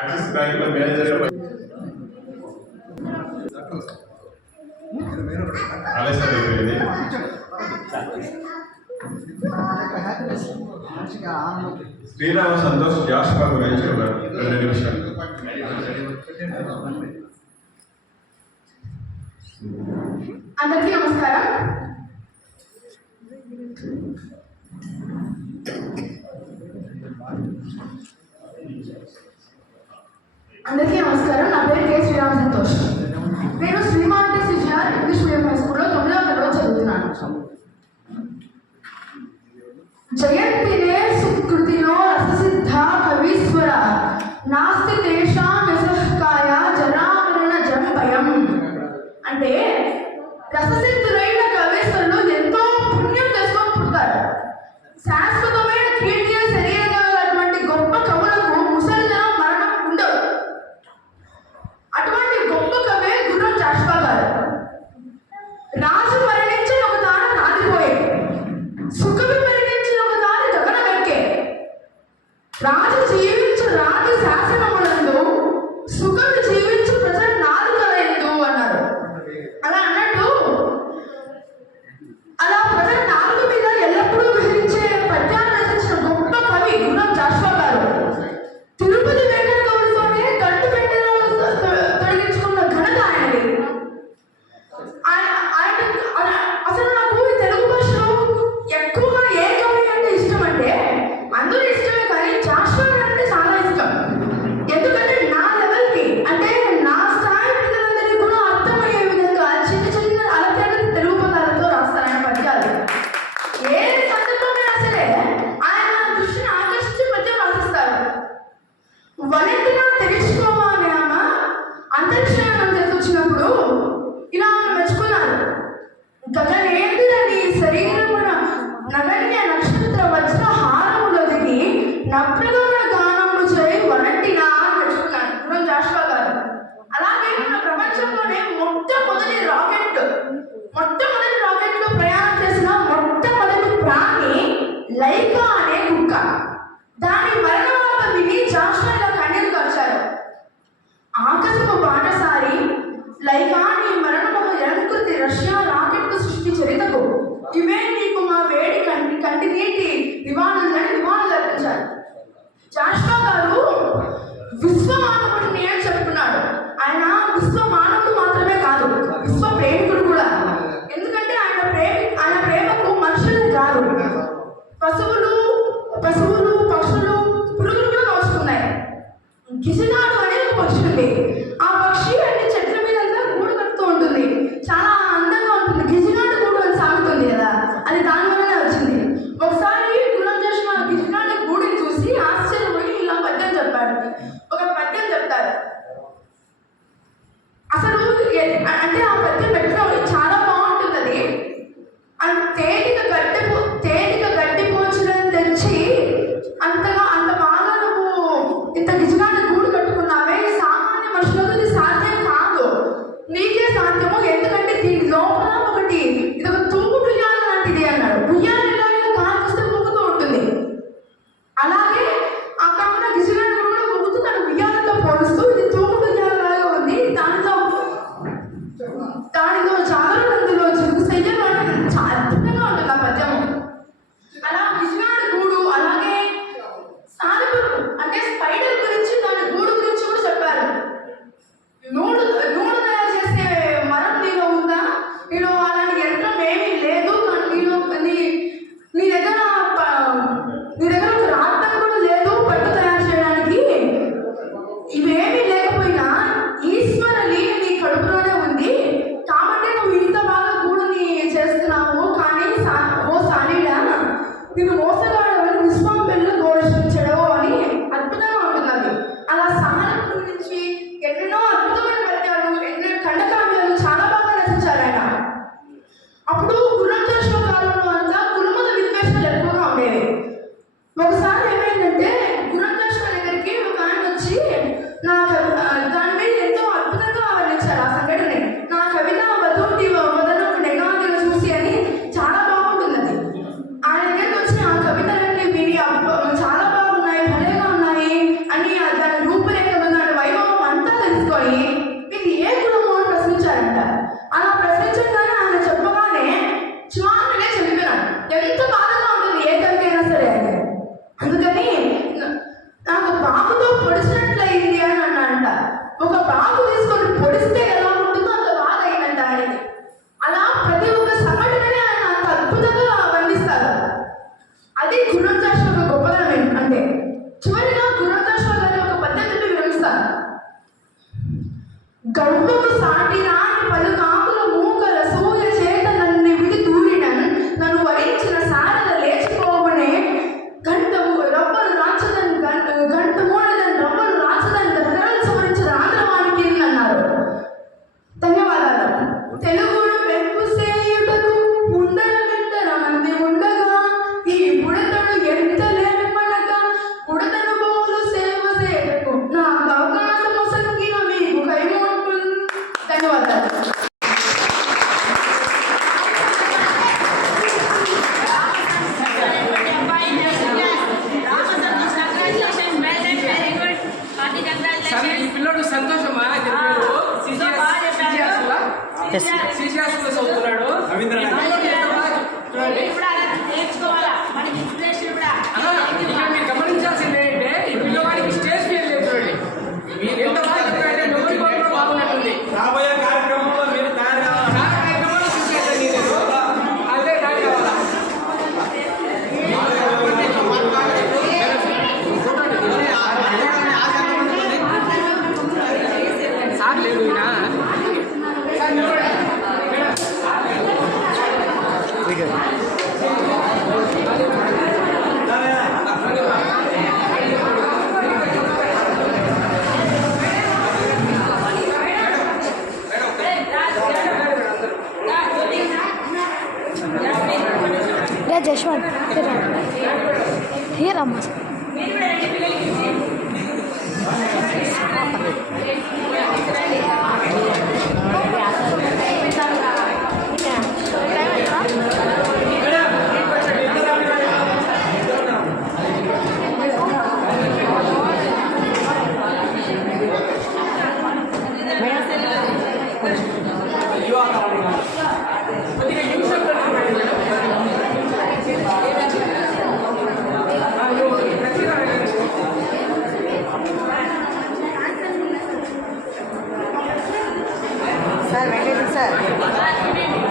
Axis bank manager Srirama Santosh Joshua గురించి ఒక 2 నిమిషాలు. అందరికీ నమస్కారం. నా పేరు కే శ్రీరామ సంతోష్. నేను శ్రీమాంటి సిజిఆర్ ఇంగ్లీష్ మీడియం హై స్కూల్లో 9వ తరగతిలో చదువుతున్నాను. జయంతినే సుకృతినో రససిద్ధ కవీశ్వర నాస్తి తేషాం యశఃకాయ జరామరణ జంభయం. అంటే రససిద్ధులైన కవీశ్వరులు ఎంతో పుణ్యం చేసుకొని పుడతారు. శాశ్వతమైన కీర్తియ శరీరంగా ఉన్నటువంటి గొప్ప కవులకు ముసలితనం మరణం ఉండవు. అటువంటి గొప్ప కవే గుర్రం జాషువా గారు. రాజు మరణించి ఒక తాన రాలిపోయే, సుకవి మరణించి ఒక తాన గగనమెక్కే. రాజు జీవించు రాజు శాసనములందు, సుకవి జీవించు ప్రజల నాలుకలందు అన్నారు. అలా అన్నట్టు అలా ప్రజల నాలుగు మీద ఎల్లప్పుడూ విహరించే పద్యాలు రచించిన గొప్ప కవి గుర్రం జాషువా గారు. తిరుపతి వెంకట గౌడితోనే గంటు పెట్టెలో తొలగించుకున్న ఘనత ఆయనది. అసలు నాకు తెలుగు భాషలో ఎక్కువగా ఏ కవి అంటే ఇష్టం అంటే అందరూ ఇష్టమే, కానీ జాషువా గారు అంటే చాలా ఇష్టం. ఎందుకంటే నా లెవెల్కి అంటే నా స్థాయి పిల్లలందరికీ కూడా అర్థమయ్యే విధంగా చిన్న చిన్న అలతేట తెలుగు పదాలతో రాస్తారు ఆయన పద్యాలు. ఏ సందర్భమైనా సరే ఆయన దృష్టిని ఆకర్షించి పద్యం రాసిస్తారు. వలెంటినా తెలుసుకోవా అనే ఆమె అంతరిక్షయానం చేసుకొచ్చినప్పుడు ఇలా ఆమె మెచ్చుకున్నారు. గగనేంద్రుని శరీరమున నగన్య నక్షత్ర వజ్ర హారములొదిగి నప్రగమన గానము చేయి వలంటినా అని మెచ్చుకున్నారు గుర్రం జాషువా గారు. అలాగే మన ప్రపంచంలోనే మొట్టమొదటి రాకెట్లో ప్రయాణం చేసిన మొట్టమొదటి ప్రాణి లైకా అనే కుక్క. దాని మరణ వార్త విని జాషువా ఇలా కన్నీరు కార్చారు. ఆకాశపు బాటసారి లైకా నీ మరణము ఎలంకృతి రష్యా రాకెట్ సృష్టి చరితకు ఇవే నీకు మా వేడి కంటి నీటి నివాళులు అర్పించారు. జాషువా గారు విశ్వమానవుడిని అని చెప్పుకున్నాడు. ఆయన విశ్వమానవుడు మాత్రమే కాదు, విశ్వ ప్రేమికుడు కూడా. ఎందుకంటే ఆయన ప్రేమకు మనుషులే కాదు, పశువులు పశువులు పక్షులు పురుగులు కూడా నోచుకున్నాయి. గిసినాడు అనే ఒక పక్షి ఉంది. ఆ పక్షి అన్ని చెట్ల మీద గూడు కడుతూ ఉంటుంది, చాలా అందంగా ఉంటుంది. గిసినాడు గూడు అని సాగుతుంది కదా, అది దాని వల్లనే వచ్చింది. ఒకసారి గుర్రం జాషువా గిసినాడు గూడిని చూసి ఆశ్చర్యపోయి ఇలా పద్యం చెప్పాడు. ఒక పద్యం చెప్తారు. అసలు అంటే ఆ పద్యం ఎట్లా చాలా బాగుంటుంది. అది తేలిక గడ్డి పోచులను తెచ్చి అంత బాగా నువ్వు ఇంత గిజనాన్ని గూడు కట్టుకున్నావే, సామాన్య మనుషులకు ఇది సాధ్యం కాదు, నీకే సాధ్యము. ఎందుకంటే దీని లోపల ఒకటి ఇది ఒక తుంగు ఉయ్యాల లాంటిది అన్నాడు. ఉయ్యాల ఇలాగే గాలి వస్తే ఊగుతూ ఉంటుంది. అలాగే అక్కడ ఉన్న గిజనాన్ని కూడా ఊగుతూ తన ఉయ్యాలతో పోలుస్తూ ఇది తుంగు ఉయ్యాలలాగా ఉంది, దానిలో జాగరణ అందులో చెయ్యను అంటే చాలా అద్భుతంగా ఉంటుంది ఆ పద్యము. అలా గిజనాడు గూడు, అలాగే సాలెపురుగు అంటే స్పైడర్ గురించి, దాని గూడు గురించి కూడా చెప్పారు. నూనె తయారు చేసే మరం నీలో ఉందా? నీలో అలాంటి యంత్రం ఏమీ లేదు, కానీ నీ దగ్గర ఒక రాత్రం కూడా లేదు పట్టు తయారు చేయడానికి. ఇవేమీ లేకపోయినా ఈశ్వర లీల నీ కడుపులోనే ఉంది, కాబట్టి నువ్వు ఇంత బాగా గూడుని చేస్తున్నావు. కానీ ఓ సాలీడా, నేను మోసగాడవని విశ్వం వెళ్ళి ఘోషించడవు అని అద్భుతంగా ఉంటుంది. అలా సహాయం గురించి ఎన్నెన్నో అద్భుతమైన పద్యాలు, ఎన్నో ఖండకావ్యాలు చాలా బాగా రచించారు ఆయన. అప్పుడు గుర్రం జాషువా కాలంలో అంతా కులమత విద్వేషాలు ఎక్కువగా ఉండేవి. ఒకసారి ఏమైందంటే గుర్రం జాషువా దగ్గరికి ఒక ఆయన వచ్చి దాని మీద ఎంతో అద్భుతంగా వర్ణించారు ఆ సంఘటన. నా కవిత వధువుటి వదనం నెగాదిగా చూసి అని చాలా బాగుంటుంది అది. ఆయన దగ్గరికి వచ్చి ఆ కవితలన్నీ విని చాలా బాగున్నాయి, భలేగా ఉన్నాయి అని దాని రూపురేఖలు గర్భము సాటి రాని పలు కాకుల మూకల సూయ చేత నన్ను విడి దూరినన్ నన్ను వరించిన సారల లేచిపోవనే గంటము రబ్బలు రాచదని గంట మూడదని రబ్బలు రాచదని గరగరలు సవరించిన ఆంధ్రవానికి అన్నారు. ధన్యవాదాలు. తెలుగును పెంపు సేయుటకు ముందర విందర మంది ఉండగా ఈ బుడతడు ఎంత లేమనగా బుడతను బోలు సేవ సేయటకు నాకు అవకాశము సంగిన మీకు కైమోట్లు. ధన్యవాదాలు. సరే ఈ పిల్లోడు సంతోషమా? సిసిఎస్లో చదువుతున్నాడు. చూడండి ఇక్కడ మీరు గమనించాల్సింది ఏంటంటే ఈ పిల్లవాడికి స్టేజ్ ఫియర్ లేదు. చూడండి మీరు ఎంత బాగా చెప్పారంటే డబ్బులు కూడా బాగున్నట్టుంది. రాబోయే కార్యక్రమంలో మీరు తయారు కావాలి. కార్యక్రమాలు చూసేది నేను అదే దాని కావాలా సార్ లేదు ఈయన. जशवंत हे राम సార్ వెంకటేశ్వర సార్